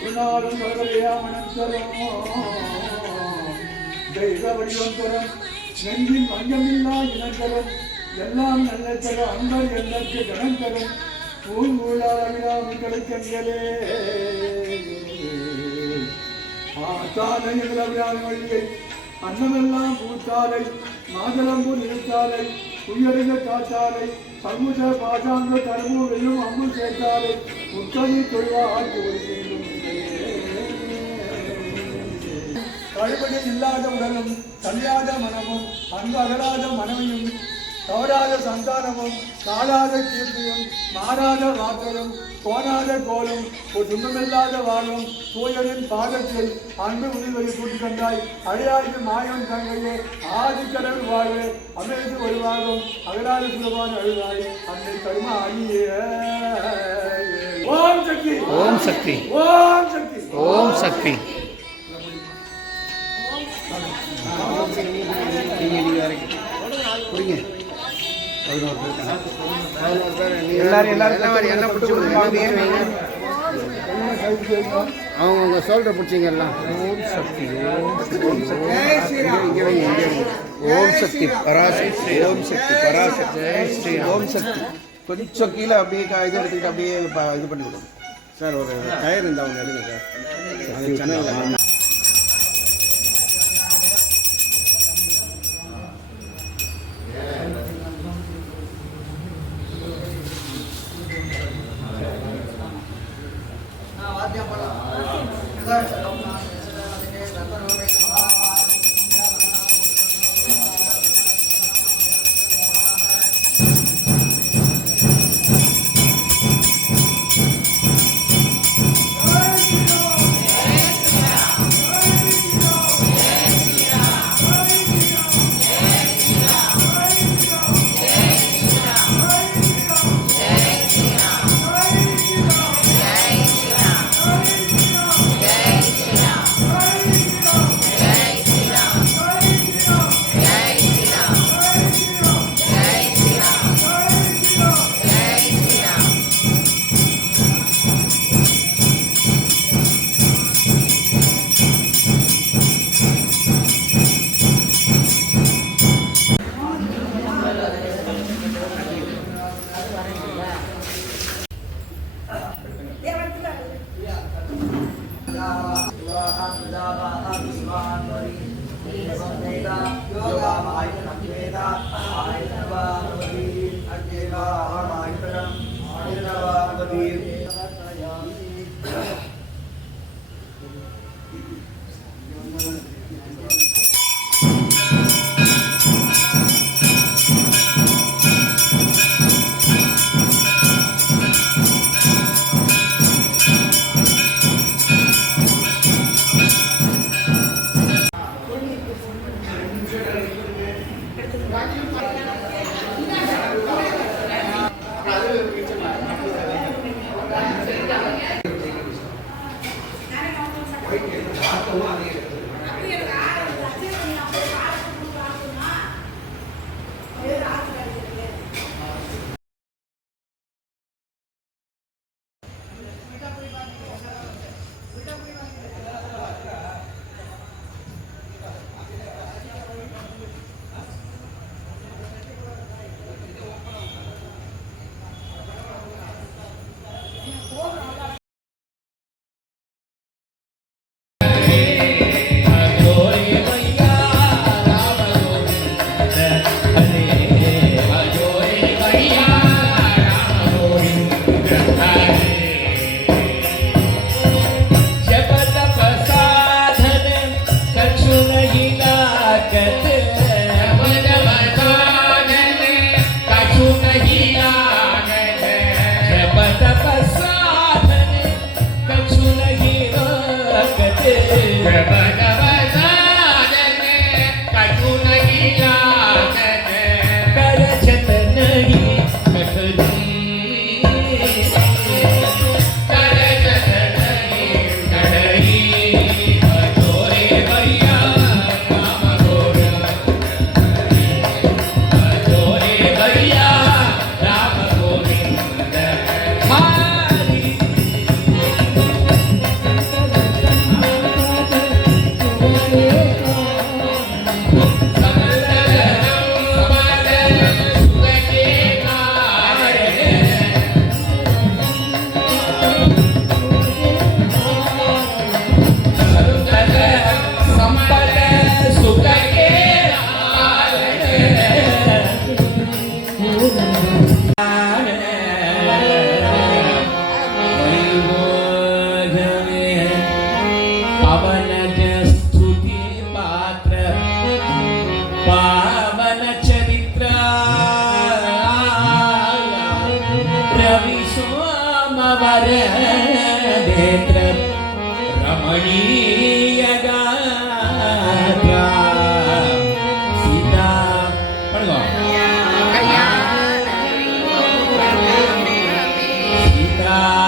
ஒரு நாளும் மனத்தரும் தெய்வ வடிவம் தரும் நெஞ்சின் வஞ்சமில்லா இனத்தரும் எல்லாம் நல்ல தரும் அன்பர் எல்லற்கு கணம் தரும் பூங்கூழாவிராமி கிடைக்கங்களே ஆத்தாலை எங்களவிராமி வழியை அன்னமெல்லாம் பூத்தாலை மாதளம்பூ நிறுத்தாலை உயர்ந்த காத்தாலை சமுத பாசாங்க கரும்பு வெல்லும் அம்பு சேர்த்தாலை முத்தனி தொழிலா ஆட்சி வருகிறோம். கழுபடி இல்லாத உடலும் கல்யாத மனமும் அன்பு அகலாத மனமையும் தவறாத சந்தானமும் காலாத கீர்த்தியும் மாறாத வாக்களும் கோணாத கோலும் ஒரு துன்பமில்லாத வாழும் தூயரின் பாதத்தை அன்பு உரிவதை கூட்டி கண்டாய் அடையாய்க்கு மாயம் தங்கையே ஆதிக்கடல் வாழ்வு அமைதி வருவாகும் அகலாத சுலபான அழுவாய் அன்னை கருமா ஆகிய ஓம் சக்தி ஓம் சக்தி ஓம் சக்தி ஓம் சக்தி. அவங்க சொல்ற பிடிச்சிங்க எல்லாம். ஓம் சக்தி ஓம் சக்தி பராசக்தி ஓம் சக்தி பராசக்தி ஜெய் ஸ்ரீ ஓம் சக்தி. கொஞ்சம் கீழே அப்படியே இது எடுத்துக்கிட்டு அப்படியே இது பண்ணி விடும் சார். ஒரு டயர் இருந்தால் அவங்க எடுங்க சார். அது சேனல் पवनज स्तुति पात्र पावन चरित्र रवि सोमवर नेत्र रमणीय गात्रा सीता पढ़ो सीता